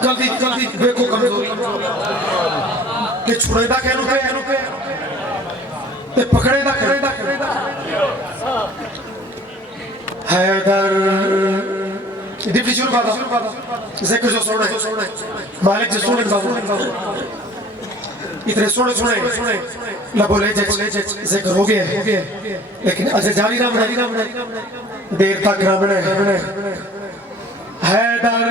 अकल दी देखो कमजोरी कि छुड़ेदा कहनु के ते पकड़ेदा हैदर डिप्टी शुरू बादा जिक्र जो सुने मालिक जो सुने बाबू इतने सुने ना बोले जिक्र हो गया लेकिन अजय जारी राम देर तक रामने हैदर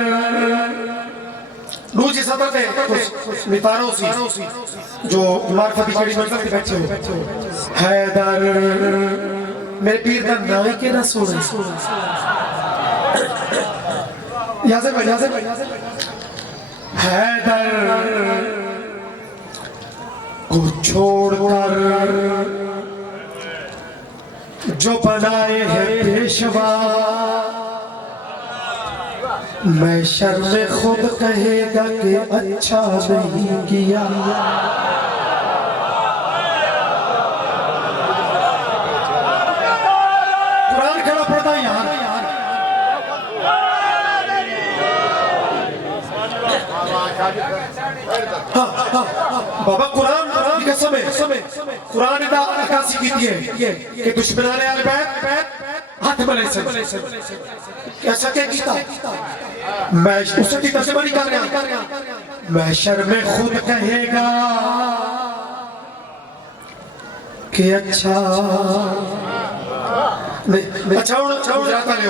दूसरी सतर थे नितारों सी जो मार्फती कड़ी मंजिल पे बैठे हो हैदर मेरे पीर का नाम ही के ना सुने याज़र हैदर को छोड़कर जो बनाए हैं पेशवा मैं शर्म खुद कहेगा कि अच्छा नहीं किया कुरान खड़ा पढ़ता यार बाबा कुरान की कसम है कुरान दा अकासी कीती है कि दुश्मनां ने आले बैठ हाथ बले से कैसा क्या कीता मैं उसकी तर्जुमा नहीं कर रहा मैं शर्म खुद कहेगा कि अच्छा नहीं अच्छा जाता ले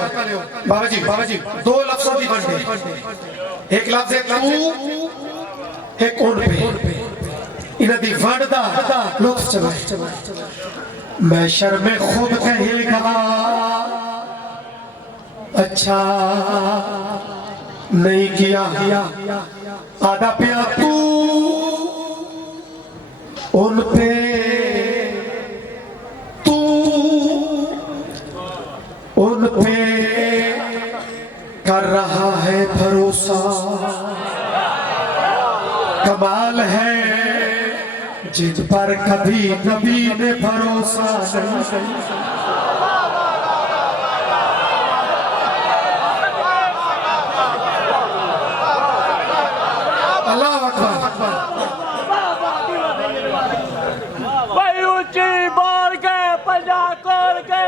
बाबा जी दो लफ्ज़ों की बन गई एक लफ्ज़ है तू एक कौन पे इन्हें दी वंडदा लुत्फ चला मैं शर्म खुद कहेगा अच्छा नहीं किया आधा प्यार तू उन पे कर रहा है भरोसा कमाल है जिन पर कभी नबी ने भरोसा नहीं अल्लाह अकबर भाई ऊंची बोल के पंजा खोल के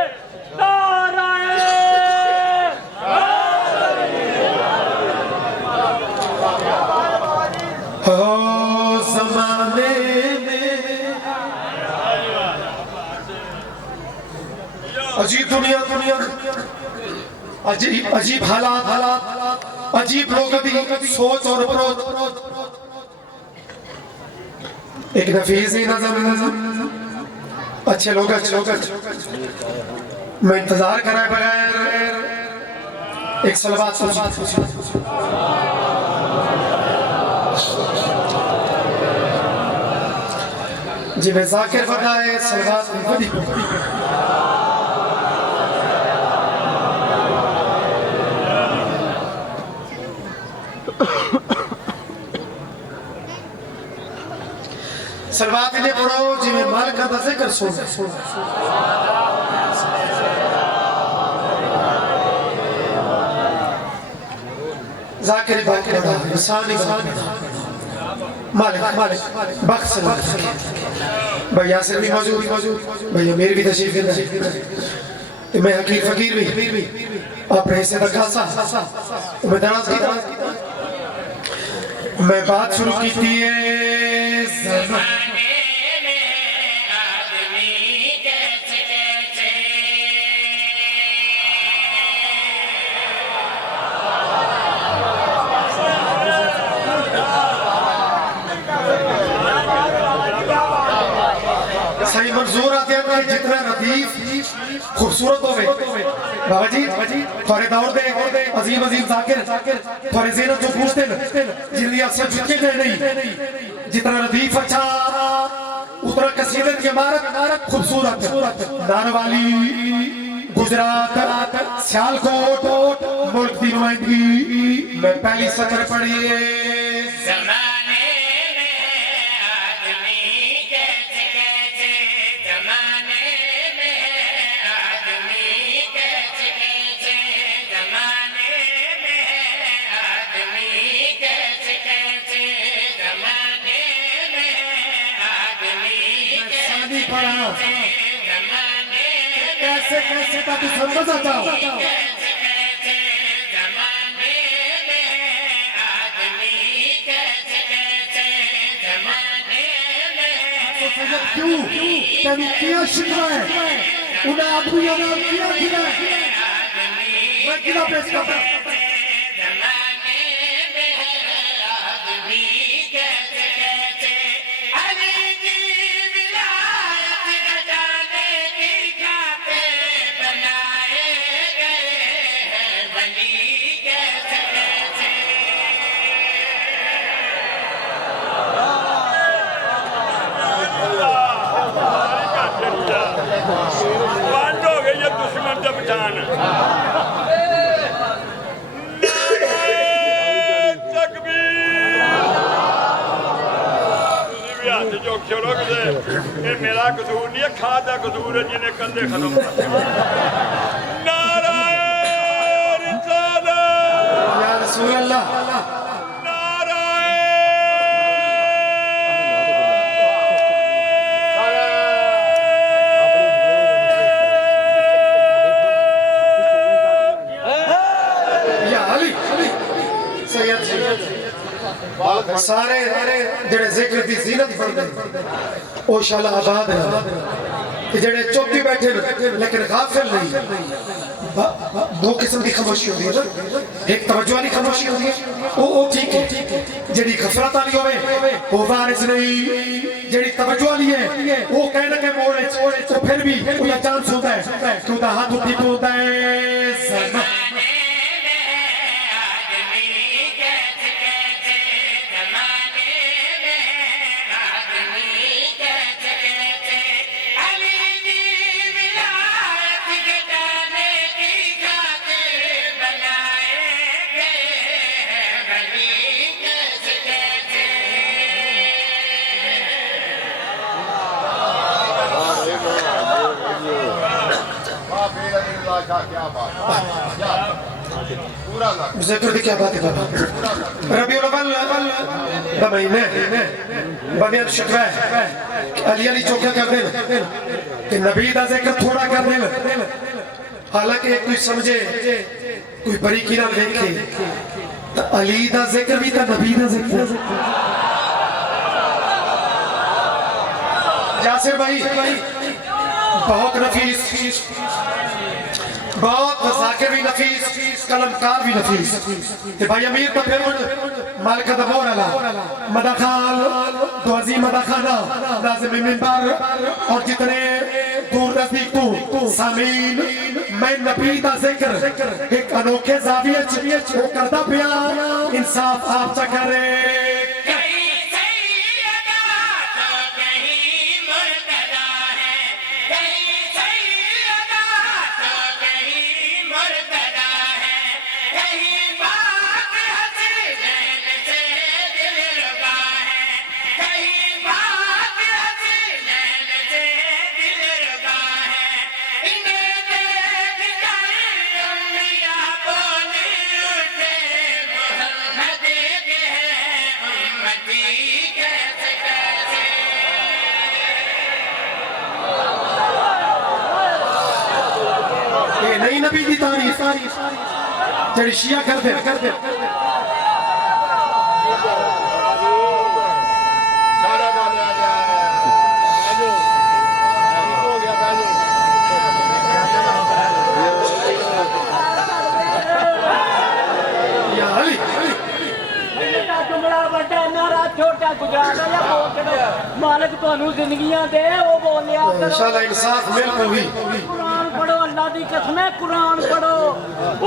ज़माने में अजीब दुनिया अजीब हालात अजीब लोगों की सोच और अप्रोच एक नफीस नज़म अच्छे लोग मैं इंतजार कराए बगैर एक सलवात जिन्हें जाकिर बताए सलवात बड़ी सलवात ने पढ़ो जिन्हें मालिक का जिक्र सुन जाकिर बाकिर इंसानी मालिक बख्श भाई यासिर भी मौजूद भाई मेरी भी तशरीफ है मैं हकीर फकीर भी अपने हिस्से का खासा मैं दराज की मैं बात शुरू की थी सही मंजूर आते हैं जितना लतीफ खूबसूरत हो बाबा जी थोड़े दौड़ दे अजीम जाकिर थोड़े ज़हन जो पूछते हैं जिंदगी अक्सर झुके गए नहीं जितना लतीफ अच्छा उतना कसीदत की इमारत खूबसूरत नारवाली गुजरात सियालकोट मुल्क की नुमाइंदगी मैं पहली सतर पढ़िए कैसे पढ़ा कैसे कैसे का तू समझ आता क्यों तेन क्या शिकवा है उन्हें आदमी किया गिरा मैं गिरा पेश करता बंद हो गई ये दुश्मन से बचान हाथ चौक छोड़ो ये मेरा कसूर नहीं है खाद का कसूर है जिन्हें कंधे खत्म नारायण या रसूल अल्लाह सारे जेड़े जिक्र दी ज़ीनत पढ़दे ओ शाला आबाद है जेड़े चुप भी बैठे लेकिन गाफिल नहीं दो किस्म की खामोशी होती है ना एक तवज्जो वाली खामोशी होती है ओ ठीक है जेड़ी गफलत वाली होवे वो वारिस नहीं जेड़ी तवज्जो वाली है वो कहने के मोड़े तो फिर भी उसका चांस होता है कि उसका हाथ उठी होता है जिक्र की क्या बात है रबीउल अव्वल का महीने बनियान शिकवा है अली अली चौका कर दे कि नबी दा जिक्र थोड़ा कर दे हालांकि कोई समझे कोई बरीकी ना देखे तो अली दा जिक्र भी तो नबी दा जिक्र यासिर भाई बहुत नफीस बहुत जाकिर भी नफीस कलमकार भी नफीस ते भाई अमीर का फिर मालिक दा बोला मदखाल तो अजीम मदखाना लाजिम मिंबर और जितने दूर नजदीक तू सामीन मैं नबी दा जिक्र एक अनोखे जाविये च वो करदा पिया इंसाफ आप च करे नई नबी की तारीफ जड़ी शिया कर दे छोटा गुजरात या मालिक तुहानू जिंदगियां दे वो बोलिया इंशाल्लाह इंसाफ मिल पवी कुरान पढ़ो अल्लाह दी कसम है कुरान पढ़ो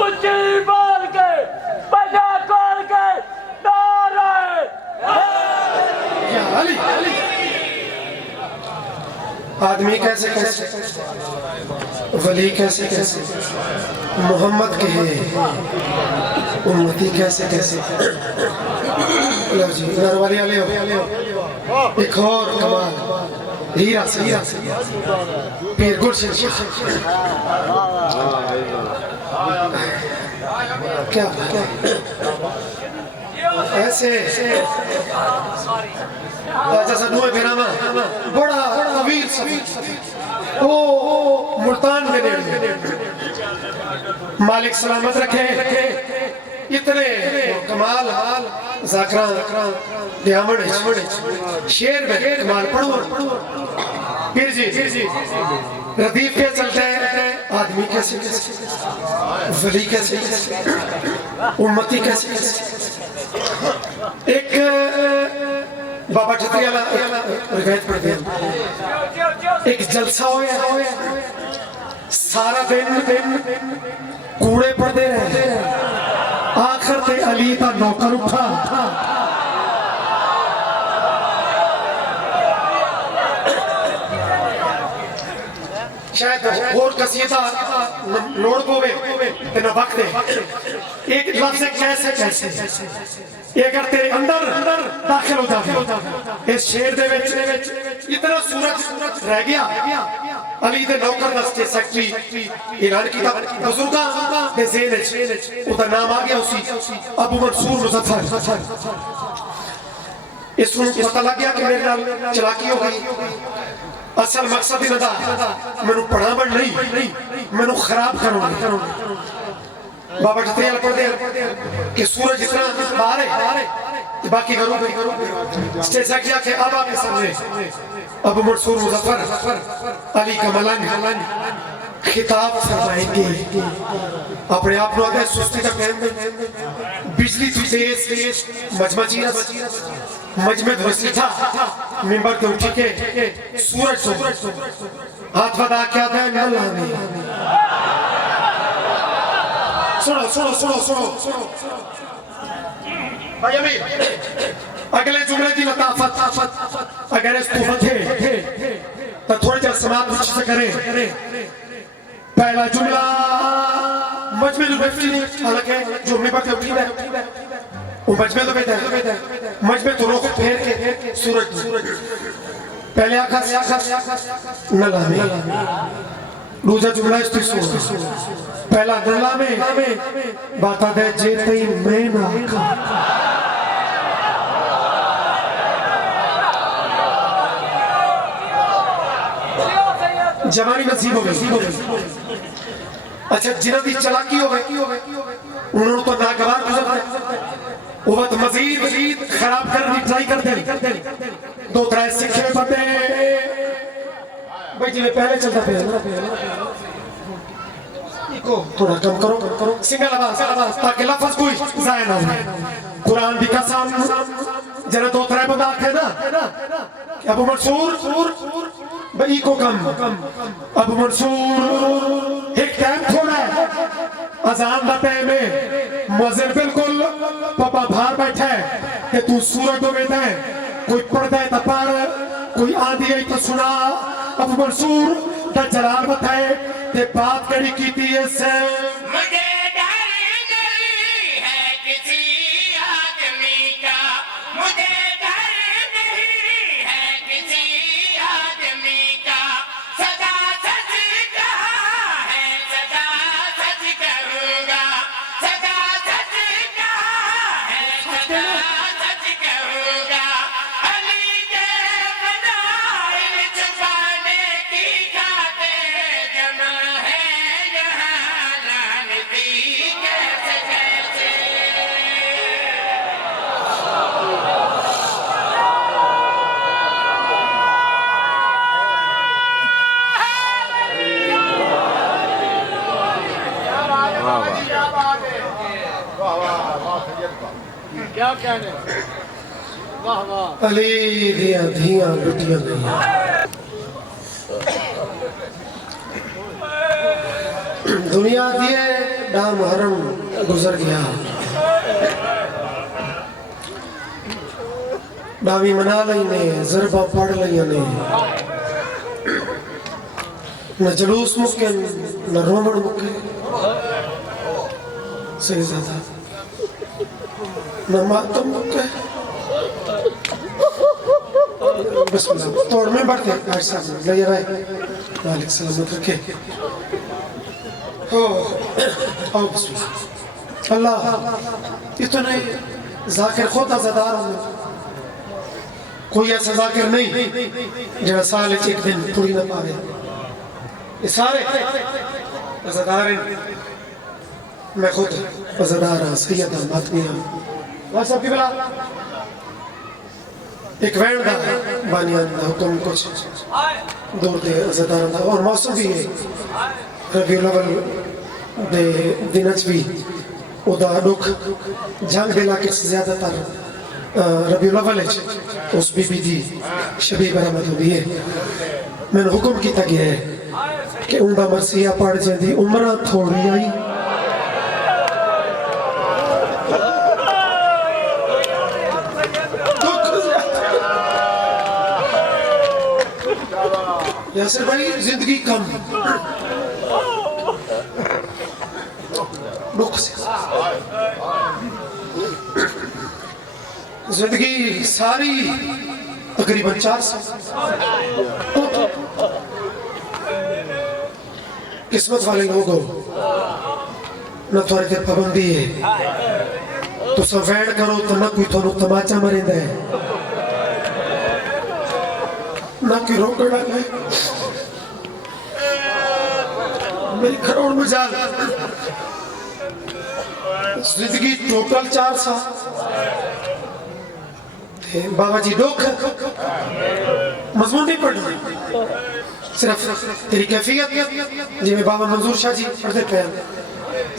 ऊंची बोल के बजा खोल के नारे या अली आदमी कैसे कैसे वली कैसे कैसे मोहम्मद के उम्मती कैसे कैसे लो जी घर वाले आले हो एक और कमाल हीरा से पीर गुरशन यो ऐसे जैसा दुए बेनामा बड़ा तवील सफर ओ मुल्तान के नेड़े मालिक सलामत रखे इतने कमाल जाकरा दियामड़ शेर में कमाल पढ़ो फिर जी रदीफ के चलते हैं आदमी कैसे वली कैसे उम्मती कैसे एक बाबा छतरी वाला रिवायत पढ़ते हैं एक जलसा होया सारा दिन कूड़े पड़ते रहे आखिर ते अली का नौकर उठा शायद और कसीदा लोड पोवे ते न वक्त एक लफ्ज कैसे ये अगर तेरे अंदर दाखिल हो जाए इस शेर दे विच इतना सूरज रह गया अली दे नौकर दस्ते सेक्रेटरी ऐलान कीता बुजुर्गां दे ज़हन विच उदा नाम आ गया उसी अबू मंसूर मुजफ्फर इसको पता लग गया कि मेरे नाल चलाकी हो गई असल मकसद ही नदा मैनू पढ़ावन नहीं मैनू खराब करो बाबा जतेल पढ़दे कि सूरज इतना बाहर है बाकी करो स्टेज आके के अब आपके सामने अबू मंसूर मुजफ्फर अली का मलानी खिताब फरमाएंगे अपने आप को आगे सुस्ती का कहने बिजली तेज मजमे धुरसी था मिंबर के उठी के सूरज हाथ बदा क्या था न लाने सुनो भाई अमीर अगले जुमले की लताफत अगर इस तूफत है तो थोड़ी देर समाप्त मुझ से करें पहला जुमला मजमे हालांकि जुमले पर उठी है वो मजमे तो बेहतर मजमे तो रोक फेर के सूरज पहले आकाश नला में दूसरा जुमला इस पहला नला में बाता दे जेते ही मैं ना जवानी नसीब हो गई अच्छा जिन्हों की चलाकी हो गई उन्होंने तो नागवार गुजर वो तो मजीद खराब करने की ट्राई करते दो त्रै सिखे पते भाई जी पहले चलता इको थोड़ा कम करो सिंगल आवाज ताकि लफ्ज कोई जाया ना हो कुरान की कसम जरा दो त्रै बंदा आखे ना अबू मंसूर भाई को कम अबू मंसूर एक टाइम थोड़ा है अजान का टाइम है मुअज्जिन बिल्कुल पापा बाहर बैठा है कि तू सूरज को बैठा है कोई पढ़ता है तो पढ़ कोई आंधी है तो सुना अबू मंसूर दा जलाल बताए ते बात करी कीती है से मुझे डर नहीं है किसी आदमी का मुझे डर नहीं है किसी आदमी का सदा सच कहा है सदा सच करूंगा सदा सच कहा है सदा सच करूंगा अली के फदाइल छुपाने की खातिर जमा है यहाँ लानती कैसे कैसे क्या कहने वाह वाह अली दिया धिया लुटिया गई दुनिया दिए डाम हरम गुजर गया डावी मना लई ने जरबा पढ़ लिया ने न जुलूस मुके न रोमन मुके सही ज्यादा न मातम मुके बिस्मिल्लाह तोड़ में बढ़ते भाई साहब ले भाई मालिक सलामत रखे हो आओ बिस्मिल्लाह अल्लाह इतने जाकिर खुद अज़ादार होंगे कोई ऐसा जाकिर नहीं जरा साल एक दिन पूरी ना पावे ये सारे अज़ादार हैं मैं खुद अज़ादार हाँ सैयद अहमद मियां वहाँ सब की बला एक वैन दा बानियान दा हुक्म कुछ दूर दे अज़ादार दा और मौसम भी है रबीउल अव्वल दे दिन भी उदा दुख जंग दे इलाके से ज़्यादातर रबीउल अव्वल उस बीबी दी शबी बरामद होती है मैंने हुक्म किया गया है कि उनका मरसिया पड़ जाती उम्र थोड़ी आई यासिर भाई जिंदगी कम दुख से जिंदगी सारी तकरीबन 4 साल किस्मत वाले लोग हो ना थोड़े ते पाबंदी है तो सवैण करो तो ना कोई थोड़ा तमाचा मरेंदा है ना कि रोकड़ा है मेरी करोड़ मजाल जिंदगी टोटल 4 साल बाबा जी दुख मजमून नहीं पढ़ना सिर्फ तेरी कैफियत जिम्मे बाबा मंजूर शाह जी पढ़ते पे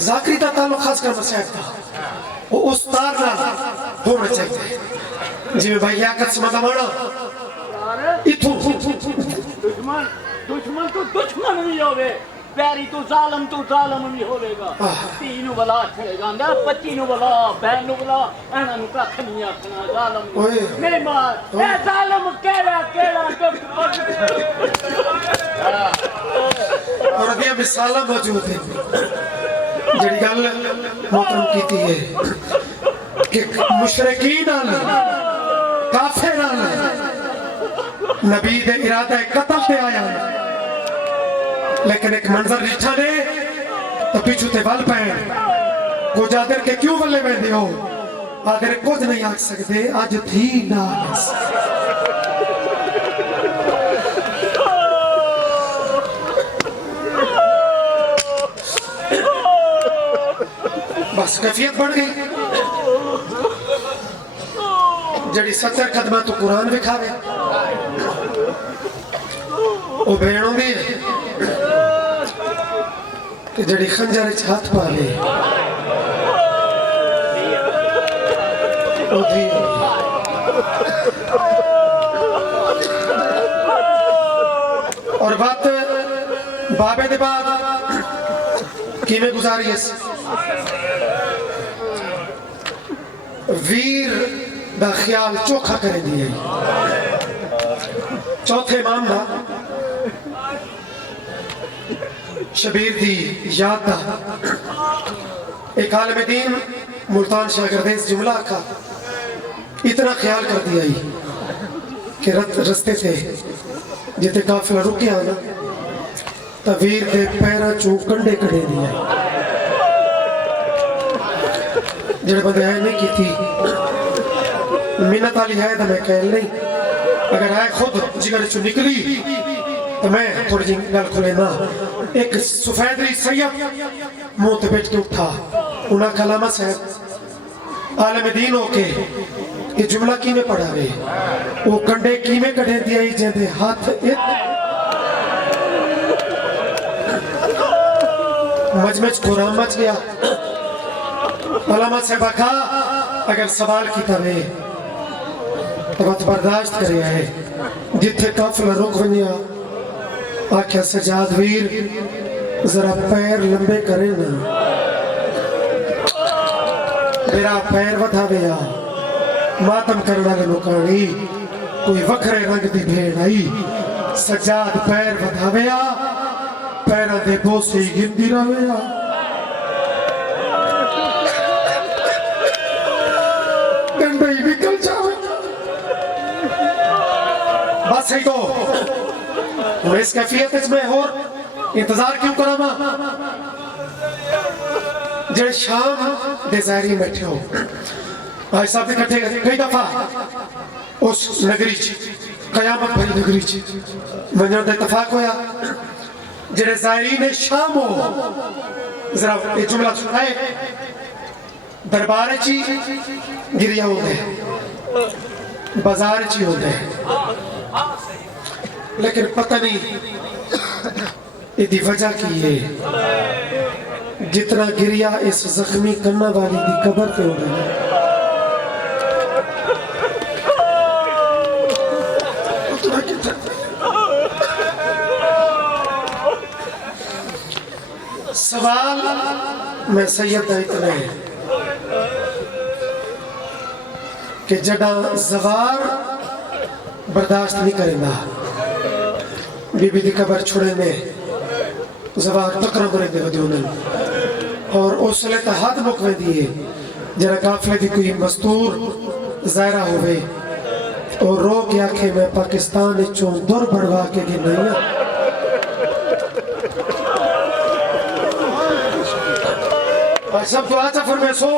जाकरी का ताल्लुक खास कर मसाइब था वो उस तार ना होना चाहिए जिम्मे भाई याकत से मदमाना इथु दुश्मन दुश्मन तो दुश्मन भी होवे पैरी तो जालम भी होवेगा तीन बला छड़ेगा ना 25 बला बहन बला एना नु कख नहीं आखना जालम नहीं मार ए जालम केड़ा और अभी मिसाला मौजूद है जड़ी गल मोहतरम कीती है कि मुशरिकीन काफिर नबी दे इरादा कत्ल ते आया लेकिन एक मंजर रिठा ने तो पिछू ते वल पे कुछ आदर के क्यों वल्ले वेंदे हो आदर कुछ नहीं आख सकते आज थी ना बस कैफियत बढ़ गई जड़ी 70 कदमा तो कुरान दिखावे वो भेड़ों दी कि जड़ी खंजर हाथ पा ले और बात बाबे दे बाद किमें गुजारी है वीर दा ख्याल चोखा कर दिए चौथे इमाम दा शबीर दी याद दा एक आलम दीन मुल्तान शागिर्देस जुमला का इतना ख्याल कर दिया ही कि रस्ते से जिते काफिला रुकिया ना तो वीर दे पैरा चू कंडे कड़े दिए जेड़े बंदे है नहीं की थी मिन्नत वाली है तो मैं कह नहीं अगर है खुद जिगर चू निकली तो मैं थोड़ी जी गल खुले ना एक सफेदरी सैयद मुंह ते बैठ के उठा उन्हें कलामा साहब आलम दीन होके ये जुमला किमें पढ़ा वे वो कंडे किमें कढ़े दिया ही जेंदे हाथ मजमच कोराम मच गया अलामा साहब का अगर सवाल की तवे तो बात बर्दाश्त करे है जिथे काफिला रुक वनिया आख्या सजाद वीर जरा पैर लंबे करे ना मेरा पैर वधावेया मातम करने वाले लोकानी कोई वखरे रंग दी भेड़ आई सजाद पैर वधावेया पैरा दे बोसे ही गिनती रवेया गंडे ही निकल जावे बस ही तो इस कैफियत में और इंतजार क्यों करा मां जे शाम दे ज़ाहिरी बैठे हो भाई साहब इकट्ठे कई दफा उस नगरी च कयामत भरी नगरी च वजन का इतफाक होया जेड़े ज़ायरीन ने शाम हो जरा ये जुमला सुनाए दरबार च गिरिया होते हैं बाजार च होते हैं लेकिन पता नहीं इसकी वजह की है जितना गिरिया इस जख्मी करने वाली की कबर पे हो गया सवाल मैं सैयद इतना है कि जड़ा जवार बर्दाश्त नहीं करेंदा बीबी की कबर छुड़े में जवार तकरा करेंगे वदून और उसले तो हद मुकवे दिए जरा काफले की कोई मस्तूर ज़ायरा होवे और रो के आखे मैं पाकिस्तान चों दुर बढ़वा के गी नहीं सब तो आचा फरमाए सो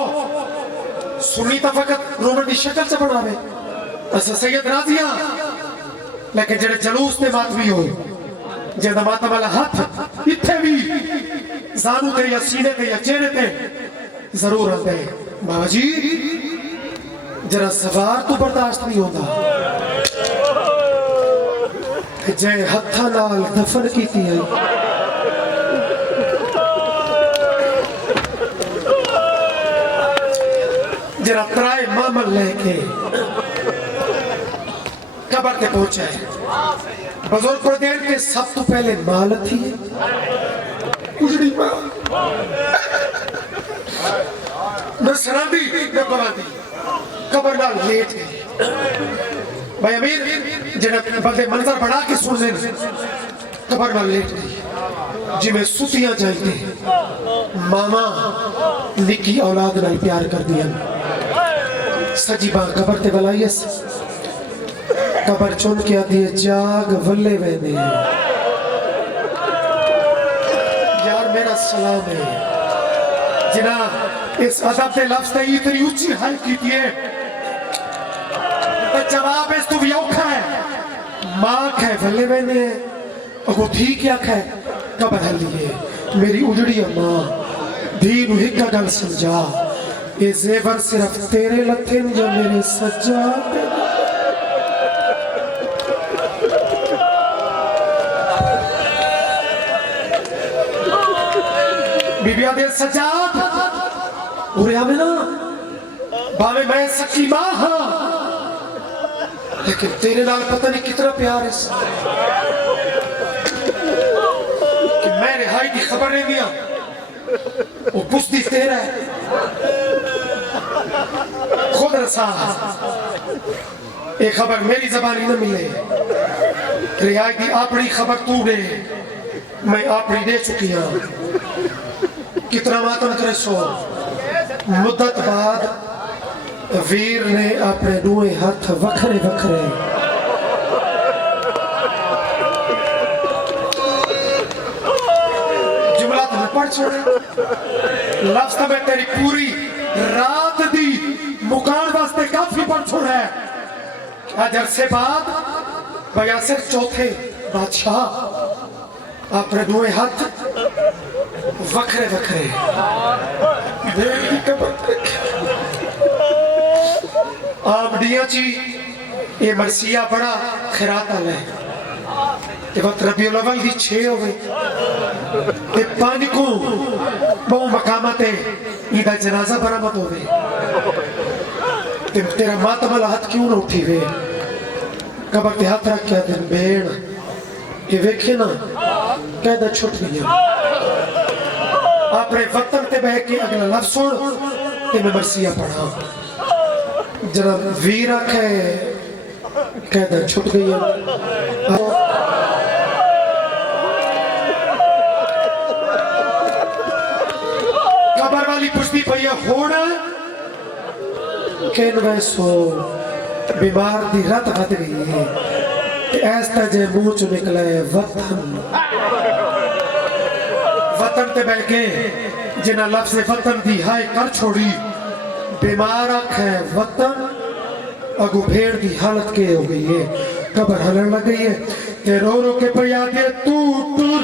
सुनी तो फकत रोमन की शक्ल से बनावे असा सैयद राजिया लेकिन जेड़े जलूस ने मातमी हो जेदा मातम वाला हाथ इत्थे भी जानू ते या सीने ते या चेहरे ते जरूर आते हैं बाबा जी जरा सवार तो बर्दाश्त नहीं होता जय हथा नाल दफन की थी जरा त्राए मामल लेके कबर के पहुंचे बुजुर्ग प्रदेश के सब तो पहले माल थी उजड़ी माल न शराबी न बवादी कबर नाल लेट गई भाई अमीर जिन्हें बंदे मंजर बढ़ा के सुन ले कबर नाल लेट गई जिमें सुतियां जाते मामा निकी औलाद नाल प्यार कर दिया सजी बार कबर ते बलाइए कबर चुन के आती है जाग वल्ले वहदे यार मेरा सलाम है जिना इस अदब के लफ्ज़ ते इतनी ऊंची हाल की है तो जवाब इस तू भी औखा है मां है वल्ले वहदे अगो थी क्या है कबर हली है मेरी उजड़ी मां धी नु हिक गल समझा ये जेवर सिर्फ तेरे लथे जो मेरे सज्जा बीबिया दे सजाद उरे आवे ना भावे मैं सच्ची मां हां लेकिन तेरे नाल पता नहीं कितना प्यार है कि मैं रिहाई की खबर नहीं दिया वो पुष्टि तेरा है खुद रसा एक खबर मेरी जबानी न मिले रिहाई की अपनी खबर तू दे मैं अपनी दे चुकी हूं कितना मातम करे सो मुद्दत बाद वीर ने अपने दुए हाथ वखरे वखरे जुमला तो पढ़ छोड़े लफ्ज़ में तेरी पूरी रात दी मुकान वास्ते काफी पढ़ छोड़ा है आज अरसे बाद बयासिर चौथे बादशाह अपने दुए हाथ वखरे वखरे आमडिया ची ये मरसिया बड़ा खैरात आला है ते वक्त रबीउल अव्वल दी 6 होवे ते 5 को बहु मकामते ईदा जनाजा बरामद होवे ते तेरा मातम वाला हाथ क्यों न उठी वे कबर ते हाथ रख के दिन बेण ये वेखे ना कैदा छुट गया अपने वतन ते बह के अगला लफ्ज़ सुन ते मैं मरसिया पढ़ा जरा वीर आखे कैदा छुट गई कबर वाली पुछती पई होना कहन वैसो बीमार दी रत वध गई है ऐसा जे मुंह चो निकला है वतन वतन ते बह के जिना लफ्ज़ वतन दी हाय कर छोड़ी बीमार है वतन अगू भेड़ की हालत के हो गई है कबर हलन लग गई है ते रो रो के पे आगे तू टूर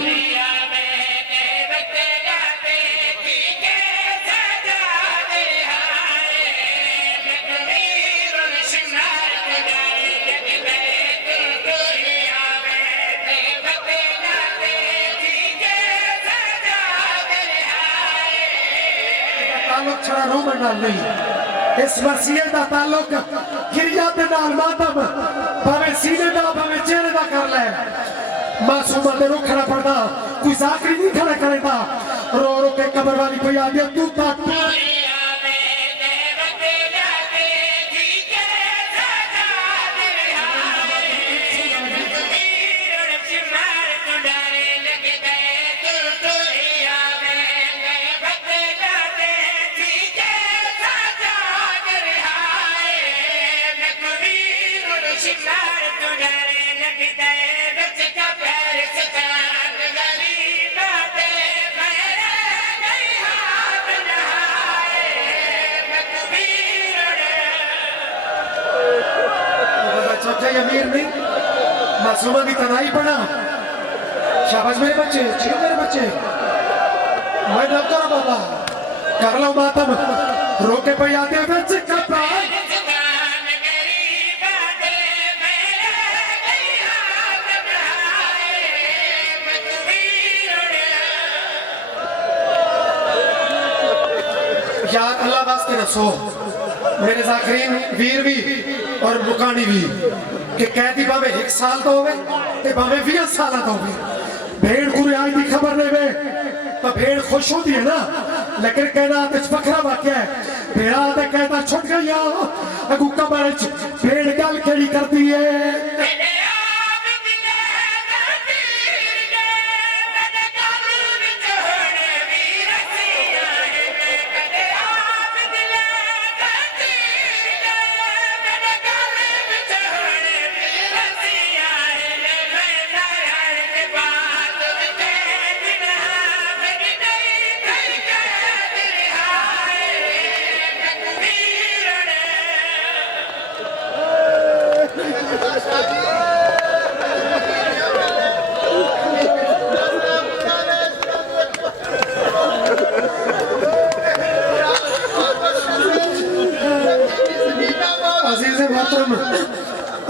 ताल्लुक छड़ा रोमन नाल नहीं इस वसीयत दा ताल्लुक गिरिया दे नाल मातम भावे सीने दा भावे चेहरे दा कर ले मासूमा दे रो खड़ा पड़दा कोई जाकरी नहीं खड़ा करेगा रो रो के कब्र वाली पे आ गया तू ता छोटे अमीर नहीं मासूमा की तनाई पड़ा शाबाश मेरे बच्चे ठीक मेरे बच्चे मैं डर करो बाबा कर लो मातम रोके पे आते बच्चे कब यार अल्लाह वास्ते रसो मेरे जाकरीन वीर भी और मुकानी भी कि कैदी भावे 1 साल तो होवे ते भावे 20 साल तो होवे भेड़ को रियाई की खबर लेवे तो भेड़ खुश होती है ना लेकिन कहना ते बखरा वाक्य है भेड़ा ते कहता छुट गया अगू कबर भेड़ गल केड़ी करती है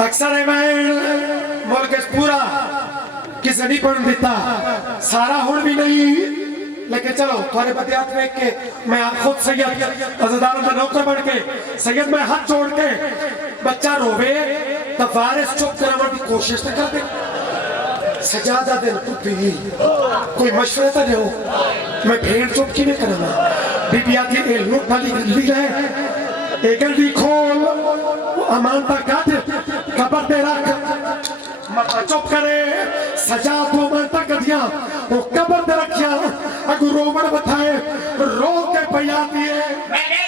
अक्सर मुल्क पूरा किसी नहीं पढ़ देता सारा हुण भी नहीं लेकिन चलो थोड़े बदियात देख के मैं खुद सैयद अज़दारों का नौकर बन के सैयद में हाथ जोड़ के बच्चा रोवे तो वारिस चुप कराने की कोशिश तो कर दे सजादा दिन भी कोई मशवरा तो दो मैं भेड़ चुप की नहीं करना बीबी आती लुट वाली गंदी है एक गंदी खोल अमानता काट कबर दे रख चुप करे सजा तो अमानता कर दिया वो कबर दे रखिया अगु रोमन बताए रो के पया दिए